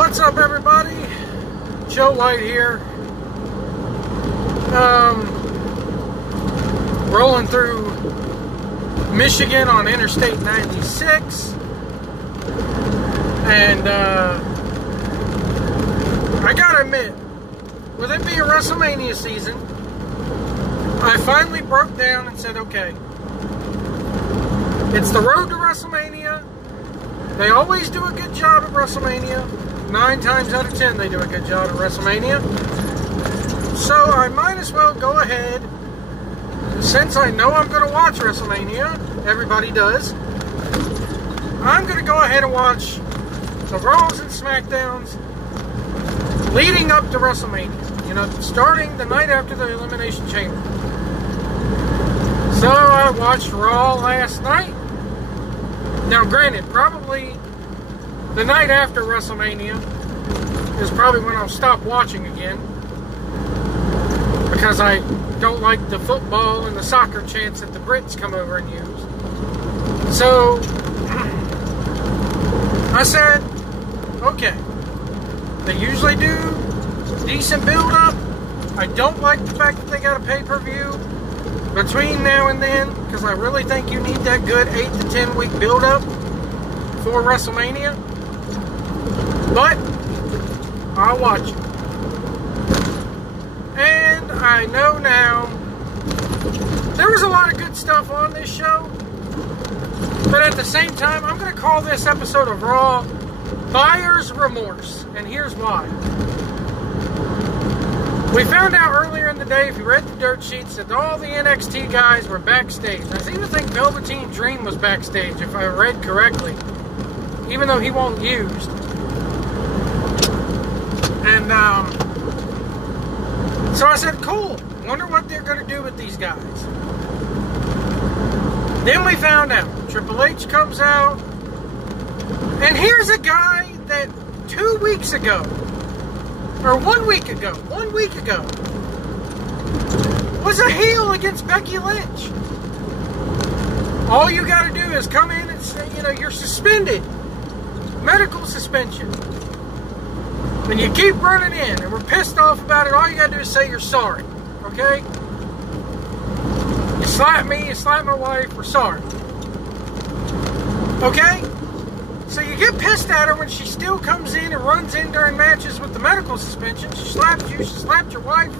What's up, everybody? Joe White here. Rolling through Michigan on Interstate 96. And I gotta admit, with it being WrestleMania season, I finally broke down and said, okay, it's the road to WrestleMania. They always do a good job at WrestleMania. 9 times out of 10, they do a good job at WrestleMania. So I might as well go ahead, since I know I'm going to watch WrestleMania, everybody does, I'm going to go ahead and watch the Raws and SmackDowns leading up to WrestleMania. You know, starting the night after the Elimination Chamber. So I watched Raw last night. Now, granted, probably the night after WrestleMania is probably when I'll stop watching again, because I don't like the football and the soccer chants that the Brits come over and use. So I said, okay, they usually do decent build-up. I don't like the fact that they got a pay-per-view between now and then, because I really think you need that good 8 to 10 week build-up for WrestleMania. But I'll watch it. And I know now there was a lot of good stuff on this show, but at the same time, I'm going to call this episode of Raw Buyer's Remorse, and here's why. We found out earlier in the day, if you read the dirt sheets, that all the NXT guys were backstage. I even think Velveteen Dream was backstage, if I read correctly, even though he won't use. And so I said, cool, wonder what they're going to do with these guys. Then we found out Triple H comes out, and here's a guy that 2 weeks ago, or 1 week ago, was a heel against Becky Lynch. All you got to do is come in and say, you know, you're suspended. Medical suspension. And you keep running in, and we're pissed off about it. All you got to do is say you're sorry. Okay? You slap me, you slap my wife, we're sorry. Okay? So you get pissed at her when she still comes in and runs in during matches with the medical suspension. She slapped you, she slapped your wife.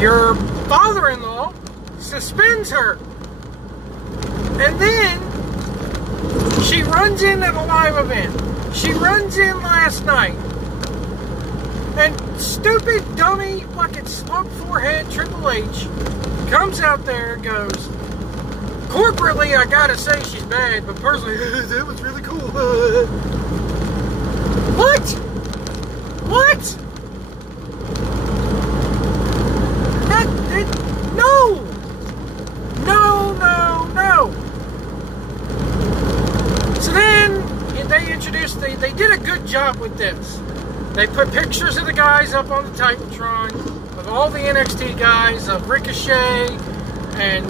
Your father-in-law suspends her. And then she runs in at a live event. She runs in last night. And stupid, dummy, fucking slump forehead Triple H comes out there and goes, corporately, I gotta say she's bad, but personally, that was really cool. What? What? No! No! So then, they introduced, they did a good job with this. They put pictures of the guys up on the Titantron, of all the NXT guys, of Ricochet, and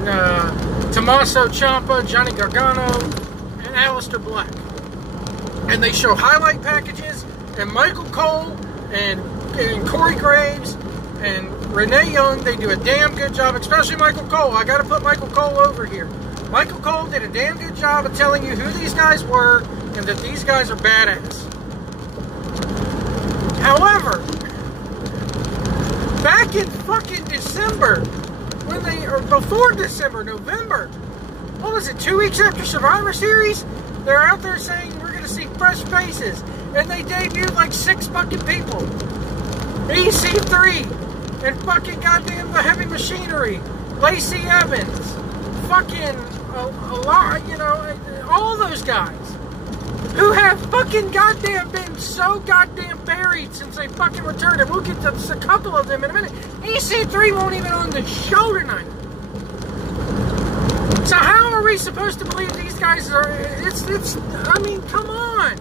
Tommaso Ciampa, Johnny Gargano, and Aleister Black. And they show highlight packages, and Michael Cole, and Corey Graves, and Renee Young. They do a damn good job, especially Michael Cole. I gotta put Michael Cole over here. Michael Cole did a damn good job of telling you who these guys were, and that these guys are badass. However, back in fucking December, or before December, November, what was it, 2 weeks after Survivor Series? They're out there saying we're going to see fresh faces, and they debuted like 6 fucking people. EC3, and fucking goddamn the Heavy Machinery, Lacey Evans, fucking a lot, you know, all those guys who have fucking goddamn been so goddamn buried since they fucking returned, and we'll get to a couple of them in a minute. EC3 won't even on the show tonight. So how are we supposed to believe these guys are, I mean, come on.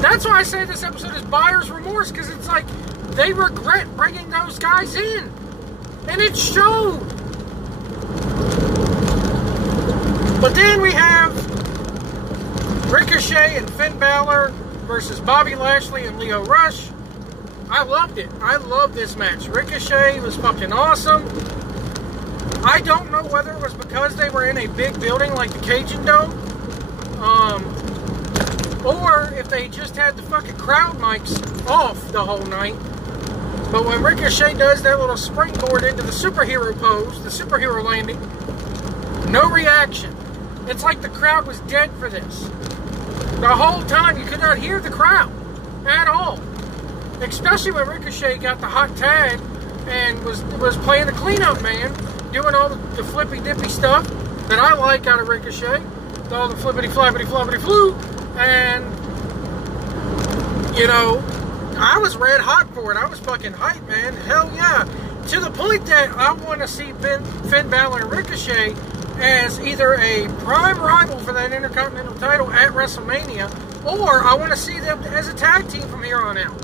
That's why I say this episode is Buyer's Remorse, because it's like, they regret bringing those guys in. And it showed. But then we have Ricochet and Finn Balor versus Bobby Lashley and Lio Rush. I loved it. I loved this match. Ricochet was fucking awesome. I don't know whether it was because they were in a big building like the Cajun Dome, or if they just had the fucking crowd mics off the whole night. But when Ricochet does that little springboard into the superhero pose, the superhero landing, no reaction. It's like the crowd was dead for this. The whole time you could not hear the crowd at all. Especially when Ricochet got the hot tag and was playing the cleanup man, doing all the flippy dippy stuff that I like out of Ricochet, all the flippity flappity floppity flu, and you know, I was red hot for it. I was fucking hyped, man. Hell yeah. To the point that I want to see Finn Balor and Ricochet as either a prime rival for that Intercontinental title at WrestleMania, or I want to see them as a tag team from here on out.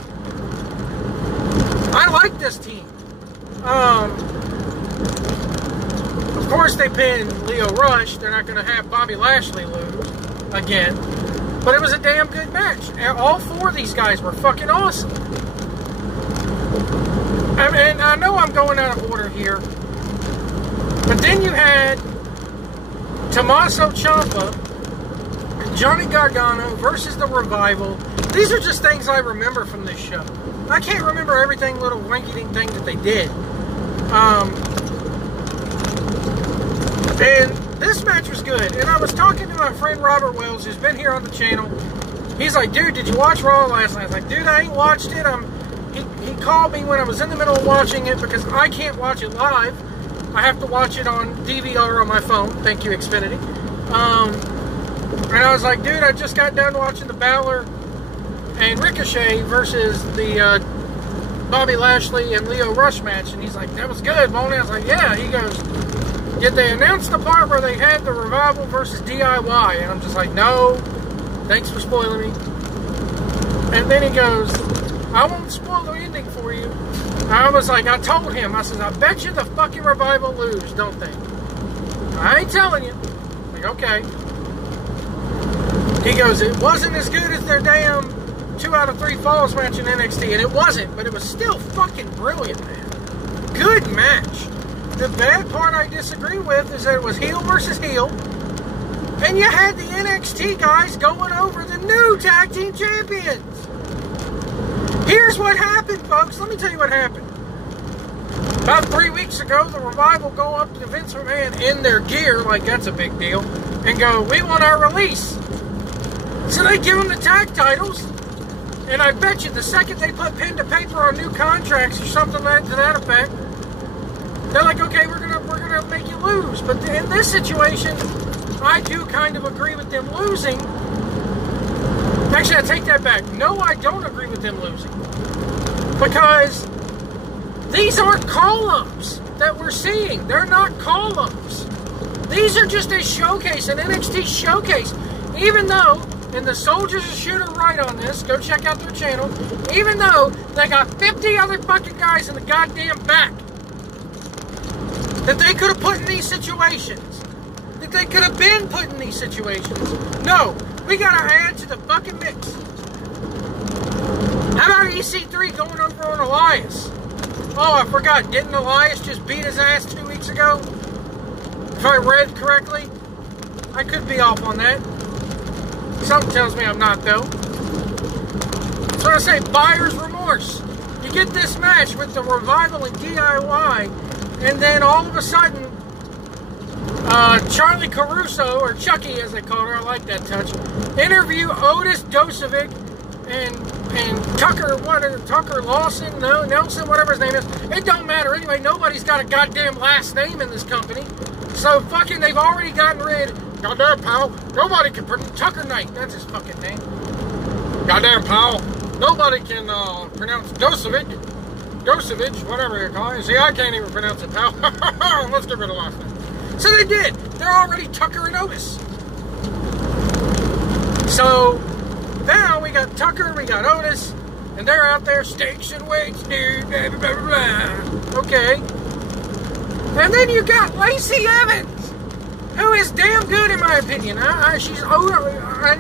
I like this team. Of course, they pinned Lio Rush. They're not going to have Bobby Lashley lose again. But it was a damn good match. And all four of these guys were fucking awesome. And I know I'm going out of order here. But then you had Tommaso Ciampa and Johnny Gargano versus the Revival. These are just things I remember from this show. I can't remember everything, little wanky-dink thing that they did. And this match was good. And I was talking to my friend Robert Wells, who's been here on the channel. He's like, dude, did you watch Raw last night? I was like, dude, I ain't watched it. He called me when I was in the middle of watching it because I can't watch it live. I have to watch it on DVR on my phone. Thank you, Xfinity. And I was like, dude, I just got done watching the Balor and Ricochet versus the Bobby Lashley and Lio Rush match. And he's like, that was good, won't it? I was like, yeah. He goes, did they announce the part where they had the Revival versus DIY? And I'm just like, no. Thanks for spoiling me. And then he goes, I won't spoil the ending for you. I was like, I told him, I said, I bet you the fucking Revival lose, don't they? I ain't telling you. I'm like, okay. He goes, it wasn't as good as their damn 2 out of 3 falls match in NXT. And it wasn't, but it was still fucking brilliant, man. Good match. The bad part I disagree with is that it was heel versus heel. And you had the NXT guys going over the new tag team champions. Here's what happened, folks. Let me tell you what happened. About 3 weeks ago, the Revival go up to Vince McMahon in their gear, like that's a big deal, and go, we want our release. So they give them the tag titles, and I bet you the second they put pen to paper on new contracts or something to that effect, they're like, okay, we're gonna make you lose. But in this situation, I do kind of agree with them losing. Actually, I take that back. No, I don't agree with them losing. Because these aren't call-ups that we're seeing. They're not call-ups. These are just a showcase, an NXT showcase. Even though, and the Soldiers of Shoot are right on this, go check out their channel, even though they got 50 other fucking guys in the goddamn back that they could have put in these situations. That they could have been put in these situations. No, we gotta add to the fucking mix. How about EC3 going over on Elias? Oh, I forgot. Didn't Elias just beat his ass 2 weeks ago? If I read correctly. I could be off on that. Something tells me I'm not, though. So I say, buyer's remorse. You get this match with the Revival and DIY, and then all of a sudden, Charlie Caruso, or Chucky as they call her, I like that touch, interview Otis Dosovic and Tucker Lawson, Nelson, whatever his name is. It don't matter anyway. Nobody's got a goddamn last name in this company. So fucking they've already gotten rid. Goddamn pal, nobody can pronounce Tucker Knight. That's his fucking name. Goddamn pal, nobody can pronounce Dosovic, whatever you call it. See, I can't even pronounce it, pal. Let's get rid of last name. So they did. They're already Tucker and Otis. So now we got Tucker, we got Otis, and they're out there, stakes and weights, dude, blah, blah, blah, blah. Okay. And then you got Lacey Evans, who is damn good in my opinion. I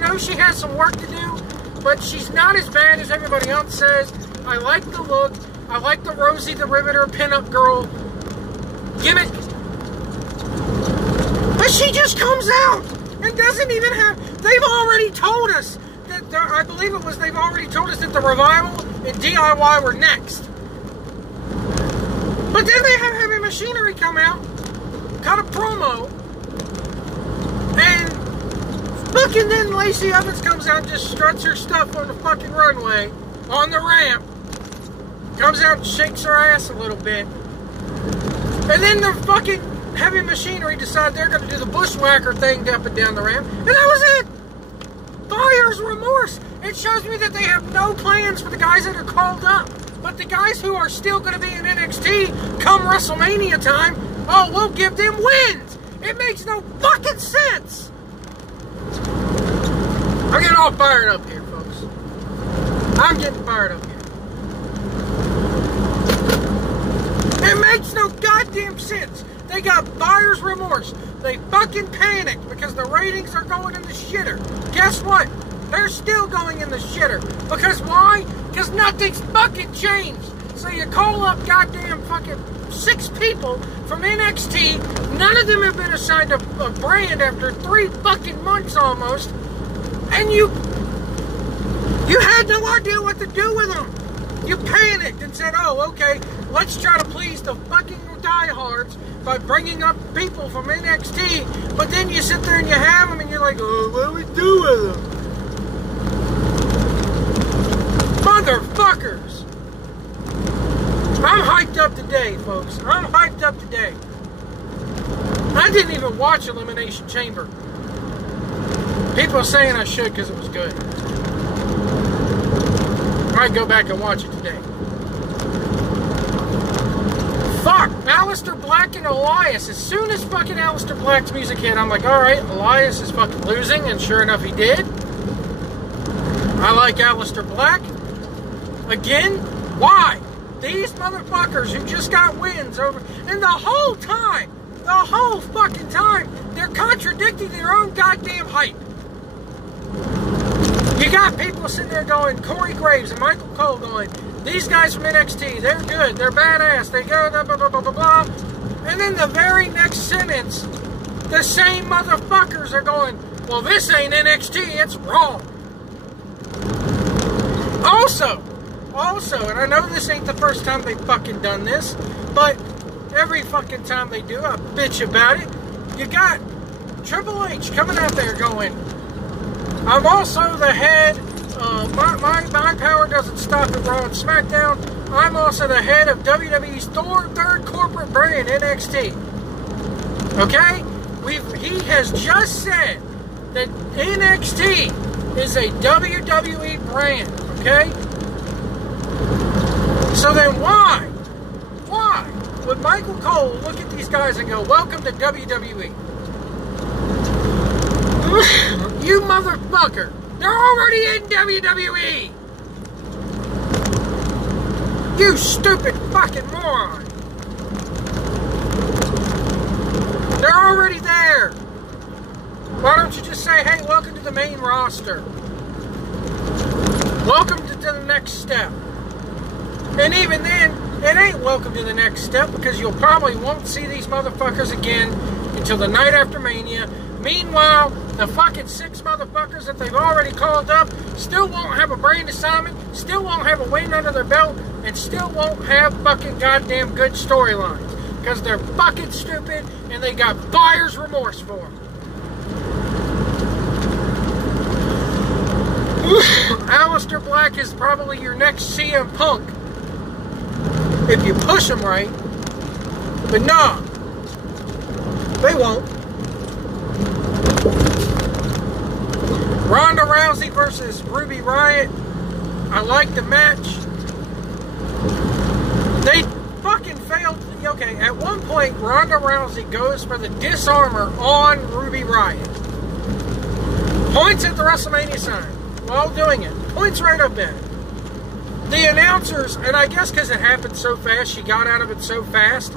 know she has some work to do. but she's not as bad as everybody else says. I like the look. I like the Rosie the Riveter pinup girl gimmick. But she just comes out and doesn't even have... They've already told us that... I believe it was they've already told us that the Revival and DIY were next. But then they have Heavy Machinery come out, cut a promo, and fucking then Lacey Evans comes out and just struts her stuff on the fucking runway, on the ramp, comes out and shakes her ass a little bit, and then the fucking Heavy Machinery decide they're going to do the bushwhacker thing up and down the ramp, and that was it. Buyer's remorse. It shows me that they have no plans for the guys that are called up. But the guys who are still going to be in NXT come WrestleMania time, oh, we'll give them wins. It makes no fucking sense. I'm getting all fired up here, folks. I'm getting fired up here. It makes no goddamn sense. They got buyer's remorse. They fucking panicked because the ratings are going in the shitter. Guess what? They're still going in the shitter. Because why? Because nothing's fucking changed. So you call up goddamn fucking 6 people from NXT. None of them have been assigned a brand after 3 fucking months almost. And you had no idea what to do with them. You panicked and said, oh, okay, let's try to please the fucking diehards by bringing up people from NXT. But then you sit there and you have them and you're like, oh, what do we do with them? Motherfuckers! I'm hyped up today, folks. I'm hyped up today. I didn't even watch Elimination Chamber. People are saying I should because it was good. I might go back and watch it today. Fuck! Aleister Black and Elias. As soon as fucking Aleister Black's music hit, I'm like, alright, Elias is fucking losing, and sure enough he did. I like Aleister Black. Again, why? These motherfuckers who just got wins over... And the whole fucking time, they're contradicting their own goddamn hype. You got people sitting there going, Corey Graves and Michael Cole going, these guys from NXT, they're good, they're badass, they go, blah, blah, blah, blah, blah, blah. And then the very next sentence, the same motherfuckers are going, well, this ain't NXT, it's RAW. Also, and I know this ain't the first time they've fucking done this, but every fucking time they do, I bitch about it. You got Triple H coming out there going, I'm also the head, my power doesn't stop at Raw and SmackDown. I'm also the head of WWE's third corporate brand, NXT. Okay? He has just said that NXT is a WWE brand, okay? So then why would Michael Cole look at these guys and go, welcome to WWE? You motherfucker! They're already in WWE! You stupid fucking moron! They're already there! Why don't you just say, hey, welcome to the main roster? Welcome to the next step. And even then, it ain't welcome to the next step because you'll probably won't see these motherfuckers again until the night after Mania. Meanwhile, the fucking 6 motherfuckers that they've already called up still won't have a brand assignment, still won't have a win under their belt, and still won't have fucking goddamn good storylines. Because they're fucking stupid and they got buyer's remorse for them. Aleister Black is probably your next CM Punk. If you push him right. But nah. They won't. Ronda Rousey versus Ruby Riott. I like the match. They fucking failed. Okay, at one point, Ronda Rousey goes for the disarmor on Ruby Riott. Points at the WrestleMania sign while doing it. Points right up there. The announcers, and I guess because it happened so fast, she got out of it so fast,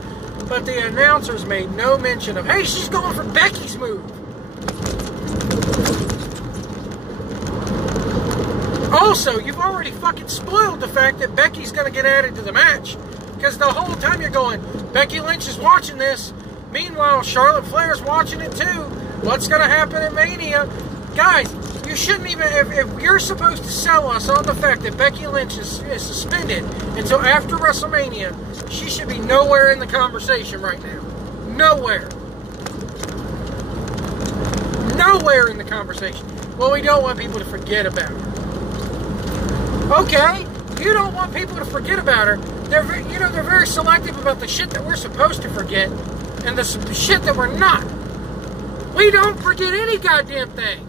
but the announcers made no mention of, hey, she's going for Becky's move. Also, you've already fucking spoiled the fact that Becky's going to get added to the match. Because the whole time you're going, Becky Lynch is watching this. Meanwhile, Charlotte Flair's watching it too. What's going to happen at Mania? Guys, you shouldn't even... If you're supposed to sell us on the fact that Becky Lynch is suspended until after WrestleMania, she should be nowhere in the conversation right now. Nowhere. Nowhere in the conversation. Well, we don't want people to forget about her. Okay, you don't want people to forget about her. They're very selective about the shit that we're supposed to forget and the shit that we're not. We don't forget any goddamn thing.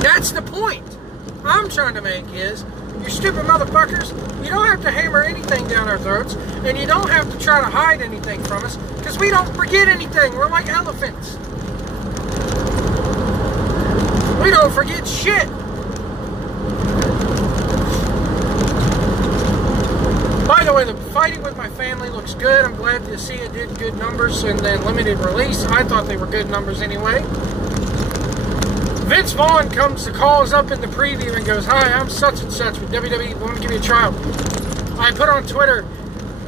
That's the point I'm trying to make is, you stupid motherfuckers, you don't have to hammer anything down our throats, and you don't have to try to hide anything from us, because we don't forget anything. We're like elephants. We don't forget shit. By the way, the Fighting With My Family looks good. I'm glad to see it did good numbers in the limited release. I thought they were good numbers anyway. Vince Vaughn calls up in the preview and goes, "Hi, I'm such and such with WWE. Let me give you a trial." I put on Twitter,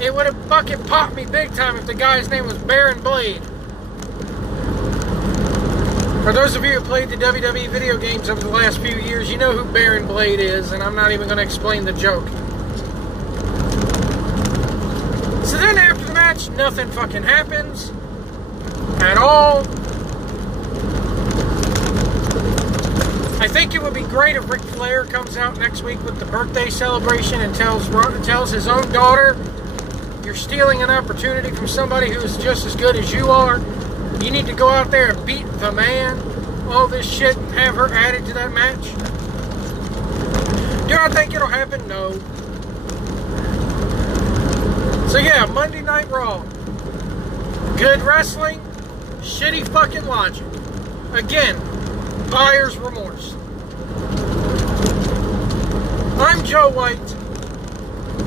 it would have fucking popped me big time if the guy's name was Baron Blade. For those of you who played the WWE video games over the last few years, you know who Baron Blade is, and I'm not even going to explain the joke. So then after the match, nothing fucking happens at all. I think it would be great if Ric Flair comes out next week with the birthday celebration and tells his own daughter, "You're stealing an opportunity from somebody who is just as good as you are. You need to go out there and beat the man." All this shit and have her added to that match. Do I think it'll happen? No. So yeah, Monday Night Raw. Good wrestling, shitty fucking logic. Again, buyer's remorse. I'm Joe White.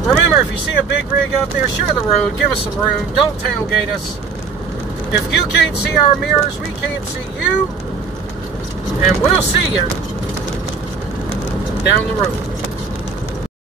Remember, if you see a big rig out there, share the road, give us some room, don't tailgate us. If you can't see our mirrors, we can't see you. And we'll see you down the road.